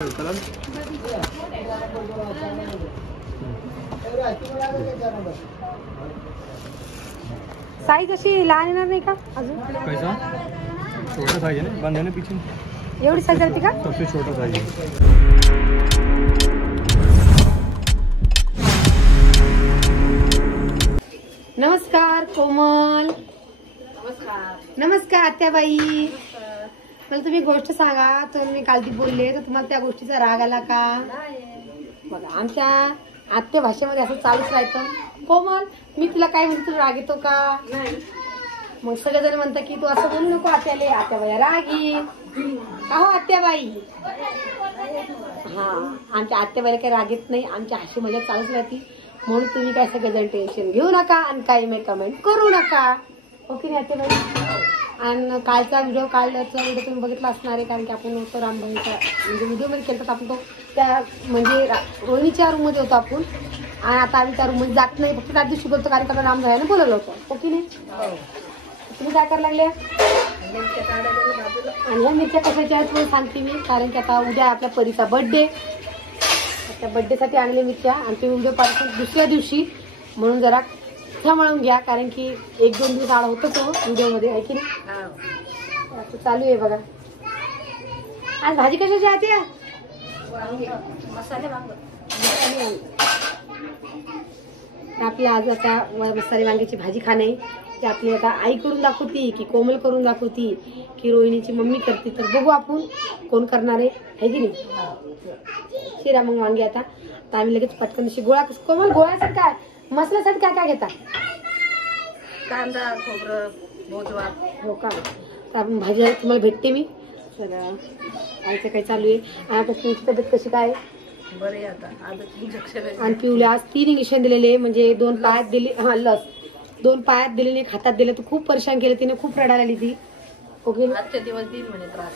Size अशी लहान येणार नाही का अजून? कैसा छोटा साइज है ना, बंद है ना पीछे। एवढी साईज आली का? सबसे छोटा साइज है। नमस्कार कोमल। नमस्कार। नमस्कार आत्याबाई। मला तुम्ही गोष्ट सांगा, तर मी काल ती बोलले तर तुम्हाला त्या गोष्टीचा राग आला का? बघा आमच्या आत्या भाषेमध्ये असं चालूच राहतं, कोमल मी तुला काय म्हणते तुला राग येतो का? नाही। मग सगळेजण म्हणतात की तू असं बोलू नको आत्याले, आत्याबाई रागी का हो आत्याबाई? हा, आमच्या आत्याबाईला काही राग येत नाही, आमच्या हशी मजा चालूच राहते, म्हणून तुम्ही काय सगळेजण टेन्शन घेऊ नका आणि काही मी कमेंट करू नका, ओके नाही आत्याबाई? आणि कालचा व्हिडिओ तुम्ही बघितला असणार आहे, कारण की आपण होतो रामबाईचा म्हणजे व्हिडिओमध्ये केलं तर आपण तो त्या म्हणजे रोहिणीच्या रूममध्ये होतो आपण, आणि आता आम्ही त्या रूममध्ये जात नाही, फक्त त्या दिवशी बोलतो कारण का रामभाईने बोलवलं होतं, ओके नाही? तुम्ही काय करायला लागले? आणि ह्या मिरच्या कशाच्या आहेत म्हणून सांगते मी, कारण की आता उद्या आपल्या परीचा बर्थडे, त्या बर्थडेसाठी आणले मिरच्या, आणि तुम्ही व्हिडिओ पाहिजे दुसऱ्या दिवशी, म्हणून जरा सांभाळून घ्या, कारण की 1-2 दिवस आड होतो तो व्हिडिओमध्ये, आहे की नाही? चालू आहे बघा। आज भाजी कशाची आहे? मसाले वांगे। आपल्या आज आता मसाले वांग्याची भाजी खाणे, की आपली आता आई करून दाखवती की कोमल करून दाखवती की रोहिणीची मम्मी करते, तर बघू आपण कोण करणार आहे की नाही? शिरा मग वांगे आता आम्ही लगेच पटकन अशी गोळा, कोमल गोळ्यासाठी काय मसाल्यासाठी काय काय घेता? कांदा, खोबरं, मोजवा। हो का? तर आपण भाजी तुम्हाला भेटते मी, तर आईचं काय चालू आहे? आता तुमची तब्येत कशी काय? बरे आता आज इंजेक्शन आणि पिवल्या आज 3 इंजेक्शन दिलेले, म्हणजे 2 पायात दिले, हा लस 2 पायात दिले, 1 हातात दिले, तर खूप परेशान केलं तिने, खूप रडायला आली ती, ओके? आजच्या दिवस दिन म्हणे त्रास।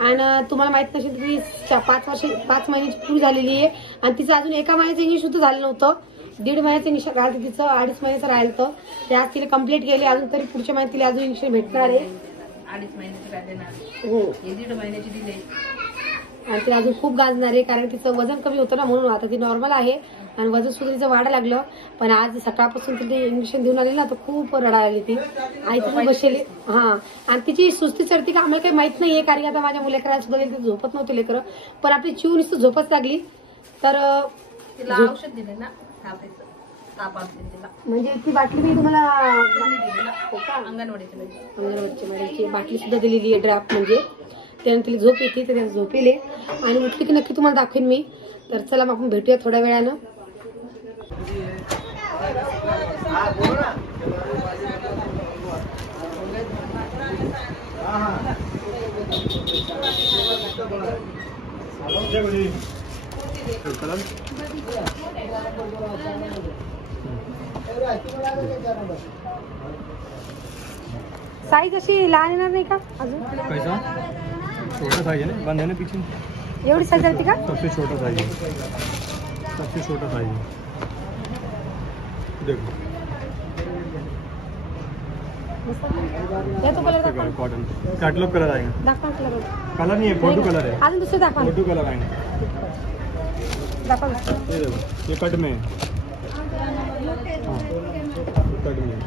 आणि तुम्हाला माहित नसेल ती 5 महिन्याची पूर्ण झालेली आहे, आणि तिचं अजून 1 महिन्याचं इंजेक्शन सुद्धा झालं नव्हतं, 1.5 महिन्याचं इंजेक्शन राहिलं तिचं, 2.5 महिन्याचं राहिलं होतं, ते आज तिला कम्प्लीट केले, अजून तरी पुढच्या महिन्यात तिला अजून इंजेक्शन भेटणार आहे। 2.5 महिन्याची राहिले ना, हो 1.5 महिन्याची दिले, आणि तिला अजून खूप गाजणार आहे, कारण तिचं वजन कमी होतं ना, म्हणून आता ती नॉर्मल आहे, आणि वजन सुद्धा तिचं वाढायला लागलं, पण आज सकाळपासून तिथे इंजेक्शन देऊन आले ना, तर खूप रडायला आली ती, आई तिथे बसलेली, हा, आणि तिची सुस्ती चढती का आम्हाला काही माहित नाहीये, कारण आता माझ्या मुलेकराला सुद्धा गेली, झोपत नव्हते लेकरं, पण आपली चिव नुसतं झोपच लागली, तर तिला औषध दिले ना तापाचं तिला, म्हणजे ती बाटली मी तुम्हाला अंगणवाडीची बाटली सुद्धा दिलेली आहे, ड्रॅप, म्हणजे त्यानंतर तिला झोप येते, तर झोपेले, आणि उठली की नक्की तुम्हाला दाखवेन मी, तर चला मग आपण भेटूया थोड्या वेळानं। साईज अशी लहान येणार नाही का अजून? कैसा छोटा साइज है ना, बंद है ना पीछे। एवढी साईज आली का? सबसे छोटा साइज है। सबसे छोटा साइज है, देखो या तो कलर दाखवा, कॉटन कैटलॉग कलर आएगा। दाखवा कलर, कलर नहीं है, फोटो कलर है, अजून दुसरे दाखवा, फोटो कलर आएंगे। दाखवा ये देखो, ये कट में है, हाँ कट में है,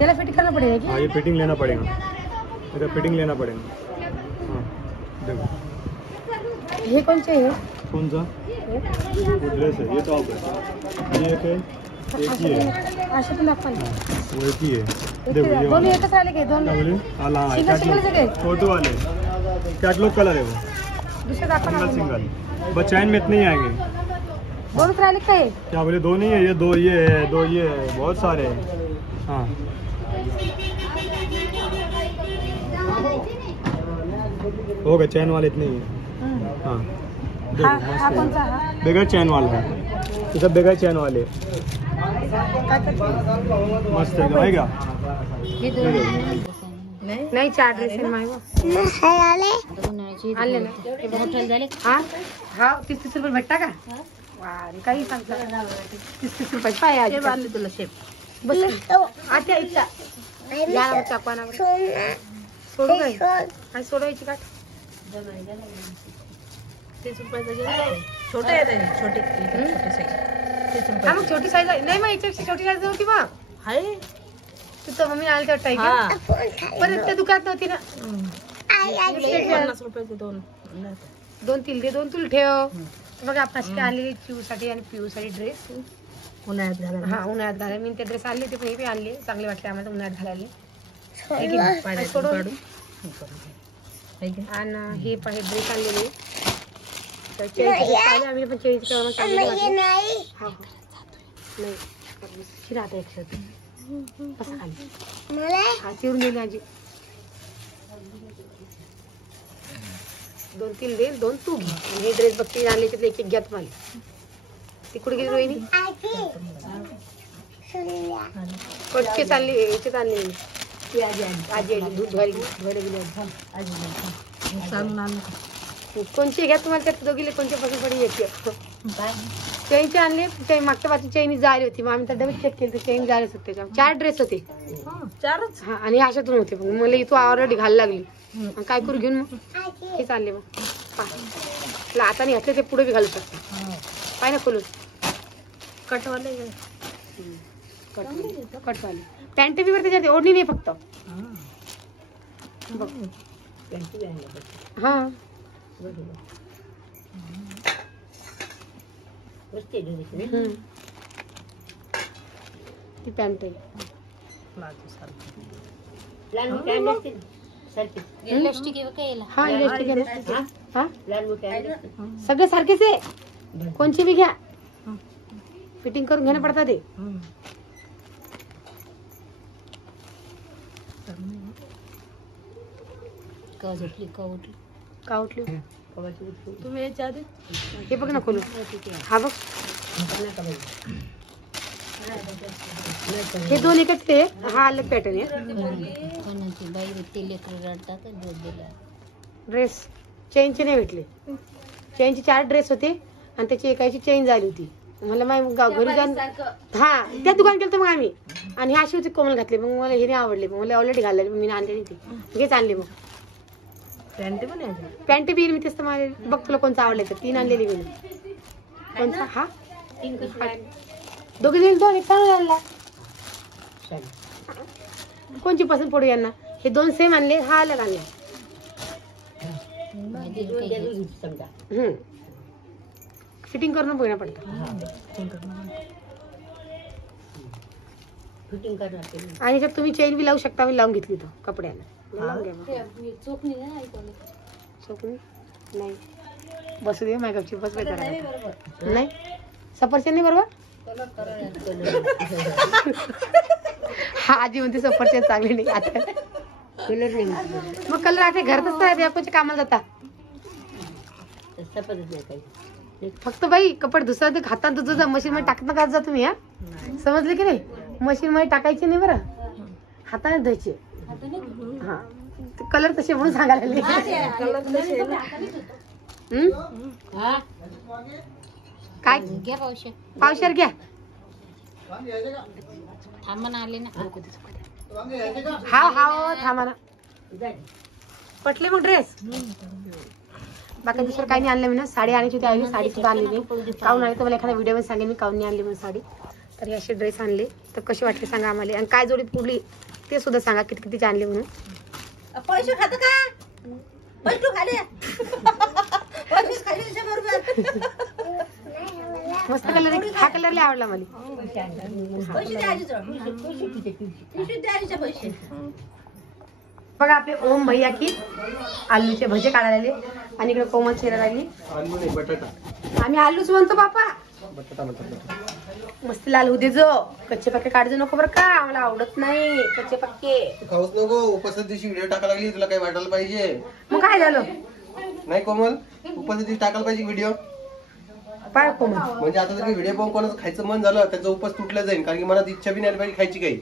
याला फिटिंग करना पडेगा। हाँ ये फिटिंग लेना पड़ेगा, इधर फिटिंग लेना पड़ेगा, हाँ देखो। हे कोणचे आहे? कौन सा? वो ड्रेस है, ये टॉप है, ये एक ही है, असे पण दाखवा ना, वो एक ही है, देखो ये दोन्ही वाला एकच राहिले की दोन? क्या बोले? हाँ सिंगल सिंगल सगळे फोटो वाले कैटलॉग कलर है वो, दुसरे दाखवा ना, सिंगल बस चैन में इतने ही आएंगे। दोनच राहिले काय? क्या बोले? 2 नहीं है, ये 2 ये है, 2 ये है, बहुत सारे हैं, हाँ हो गए चैन वाले इतने ही है, हाँ हा कोणचा? हा बगैर चैन वाला है, ये सब बगैर चैन वाले, मस्त है, आएगा नाही 4 ड्रेस आहे माय आणले ना, हा हा 30 रुपये भेटता का? वारे काही सांगता, 30 रुपये पाय आज आणले तुला शेप, बस आता इच्छा या चाकवानावर सोडू काय? काय सोडवायची काठ? तीस रुपयाचं गेलं छोटे आहे ते, छोटे छोटे साईज 30 हा रुपये मग छोटी साईज नाही, मग याच्यापेक्षा छोटी साईज नव्हती मग आहे. तिथं मम्मी आली तेव्हा टाईक हा परत त्या दुकानात नव्हती ना. 50 रुपयाचे दोन. 2 तिल दे, 2 तुला ठेव. बघा आपण अशी आणलेली चिवसाठी आणि पिऊसाठी ड्रेस. उन्हाळ्यात घालायला. हा उन्हाळ्यात घालायला मी ते ड्रेस आणले होते, पण हे बी आणले, चांगले वाटले आम्हाला उन्हाळ्यात घालायला. पाण्यातून सोडून. काढून. आहे का? आणि हे पण ड्रेस आणलेले. तर चेंज पाहिले आम्ही, पण चेंज करून चांगले वाटले. हा हा. नाही शिरा आता एक शर्ट असं खाली हा चिरून दिली आजी. 2 तिल दे, 2 तू घे. आणि हे ड्रेस बघते आणले त्यातले एक घ्या तुम्हाला. ती कुठे गेली रोहिणी? कटके चालली, याचे चालले आजी आजी दूध धुवायला गेली सांगून आणलं. कोणचे घ्या तुम्हाला, त्यात दोघीले कोणचे पसंत पडेल एक. चेनचे आणले, ते मागच्या बाजू चेन जाळी होती, मग आम्ही तर डबल चेक केली तर चेन जाळीच होते. 4 ड्रेस होते. चारच. हा आणि अशातून होते. मग मला इथं ऑलरेडी घालायला लागली. मग काय करू घेऊन मग हे चालले. मग हाताने घातले ते पुढे बी घालू शकता. काय ना खोलून कटवाले कटवाले पॅन्ट बी वर त्याच्यात ओढणी नाही फक्त. बघ हा ती पॅन्ट आहे. हा इलास्टिक आहे ना. हा सगळे सारखेच आहे, कोणची बी घ्या, फिटिंग करून घेणं पडतं ते. का उठली तुम्ही याच्या आधी हे बघ ना खोलू. हा बघ हे 2 एकच ते. हा अलग पॅटर्न आहे. ड्रेस चेनचे नाही भेटले. चेनचे 4 ड्रेस होते आणि त्याची एकाची चेन झाली होती. मला घरी जाऊन हा त्या दुकान गेलो मग आम्ही, आणि हे अशी होती कोमल घातली. मग मला हे नाही आवडले, मग मला ऑलरेडी घालले, मी आणले नाही ते हेच आणले. मग पॅन्ट पण आहे. पॅन्ट बी मी तेच माझे बघ तुला कोणतं आवडलं तर 3 आणलेली मी. कोणता हा दोघे जण 2 एक आणला. कोणची पसंत पडू यांना. हे 2 सेम आणले, हा अलग आणला. फिटिंग करून बघणं पडतं. आणि जर तुम्ही चेन बी लावू शकता, मी लावून घेतली तो कपड्याला. चोखणी नाही बसू दे मेकअपची बस नाही. सफरचंद नाही बरोबर. हा आजी म्हणते सफरचंद चांगली नाही. आता कलर नाही, मग कलर आता घरातच तर याकोच्या कामाला जाता. फक्त बाई कपडे दुसरा ते हातात दुसरा मशीन मध्ये टाकत घात जा तुम्ही. हा समजले की नाही. मशीन मध्ये टाकायचे नाही बरं, हाताने धुवायचे. हा कलर तसे म्हणून सांगायला काय घ्या पावशे पावशेर घ्या. थांबा ना आले ना. हा हा थांबा ना. पटले मग ड्रेस. बाकी दुसरं काही नाही आणलं मी ना. साडी आणायची होती आईने, साडी सुद्धा आणली नाही. काऊन आली तर मला एखाद्या व्हिडिओ मध्ये सांगेन मी काऊन नाही आणली म्हणून साडी. तर हे असे ड्रेस आणले, तर कसे वाटले सांगा आम्हाला. आणि काय जोडी पुढली ते सुद्धा सांगा, किती कितीचे आणले म्हणून. पैसे खात का पैसे खाले मस्त कलर आहे. हा कलर लय आवडला मला. पैसे बघा आपले ओम भैया की आलूचे भजे काढायला आले, आणि इकडे कोमल शिरायला लागली. आम्ही आलूच म्हणतो बापा. मस्त लाल होऊ दे जो. कच्चे पक्के काढजो नको बरं का, आम्हाला आवडत नाही कच्चे पक्के. खाऊच नको. उपासाच्या दिवशी व्हिडिओ टाकायला लागली, तुला काही वाटायला पाहिजे. मग काय झालं नाही कोमल, उपासाच्या दिवशी टाकायला पाहिजे व्हिडिओ. पाय कोमल. म्हणजे आता जर व्हिडिओ पाहून कोणाचं खायचं मन झालं, त्याचा उपास तुटला जाईल. कारण की मनात इच्छा बी नाही पाहिजे खायची काही.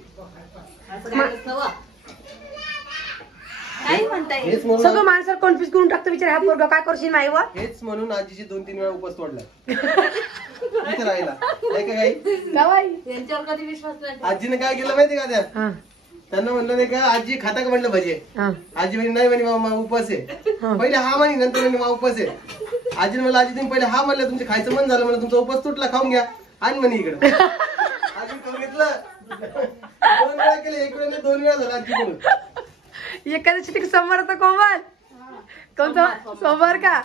हेच सगळं म्हणून माणसाला कन्फ्युज करून टाकतो. विचार हा पोरगा काय करशील नाही व. हेच म्हणून आजीची 2-3 वेळा उपास तोडला. इथे राहिला नाही का काही. यांच्यावर कधी विश्वास नाही. आजीने काय केलं माहिती का त्या, हा त्यांना म्हणलं नाही का आजी खाता का म्हटलं भजे. हा. आजी म्हणे नाही म्हणे मामा उपवास आहे. पहिले हा म्हणे नंतर म्हणे मा उपवास आहे. आजीने मला आजी तुम्ही पहिले हा म्हणलं तुमचं खायचं मन झालं म्हणे तुमचा उपवास तुटला खाऊन घ्या आणि म्हणे इकडं आजी खाऊन घेतलं. 2 वेळा केलं 1 वेळा 2 वेळा झाला आजी म्हणून. एखाद्याची तिकडे सोमवार होता कोमल कोणता सोमवार का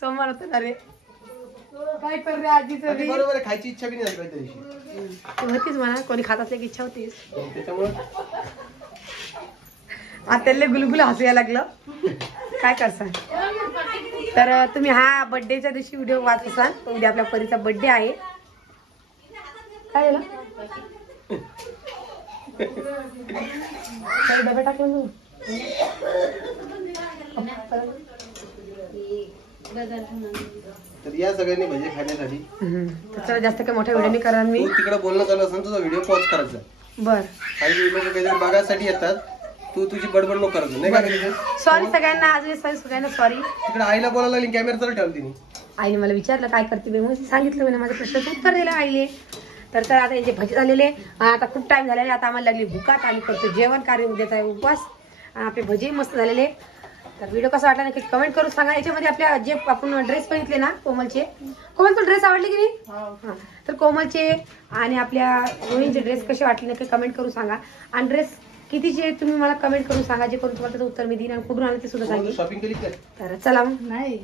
सोमवार होता अरे काय कर रे आजीचं आजी बी. बरोबर आहे खायची इच्छा बी नाही झाली त्या दिवशी. तू होतीच म्हणा कोणी खात असल्या की इच्छा होतीच. त्याच्यामुळे आत्याला गुलगुल हसू यायला लागलं काय करसान. तर तुम्ही हा बर्थडेच्या दिवशी व्हिडिओ वाच असाल. उद्या आपल्या परीचा बर्थडे आहे. काय झालं काही डबे टाकले ना तर या सगळ्यांनी भजे खाण्यासाठी तर जास्त काही मोठा व्हिडिओ नाही करणार मी. तू तिकडे बोलणं चालू असेल तुझा व्हिडिओ पॉज करायचा. बर काही लोक काहीतरी बघायसाठी येतात. तू तुझी बडबड नको करायचं नाही का. सॉरी सगळ्यांना अजून सगळ्यांना सॉरी. तिकडे आईला बोलायला लागली कॅमेरा चालू ठेवला तिने. आईने मला विचारलं काय करते मी मग सांगितलं मी माझ्या प्रश्नाचं उत्तर दिलं आईले. तर आता यांचे भजे झालेले आता खूप टाइम झालेले. आता आम्हाला लागली भुकात आम्ही करतो जेवण कार्य उद्याचा उपवास. आपले भजे मस्त झालेले. तर व्हिडिओ कसा वाटला नक्की कमेंट करून सांगा. याच्यामध्ये आपल्या जे आपण ड्रेस बघितले ना कोमलचे. कोमल तुला ड्रेस आवडले की नाही. हा तर कोमलचे आणि आपल्या रोहिणीचे ड्रेस कसे वाटले नक्की कमेंट करून सांगा. आणि ड्रेस कितीचे तुम्ही मला कमेंट करून सांगा जे करून तुम्हाला त्याचं उत्तर मी देईन आणि कुठून आलं ते सुद्धा सांगेन. शॉपिंग केली का? तर चला मग. नाही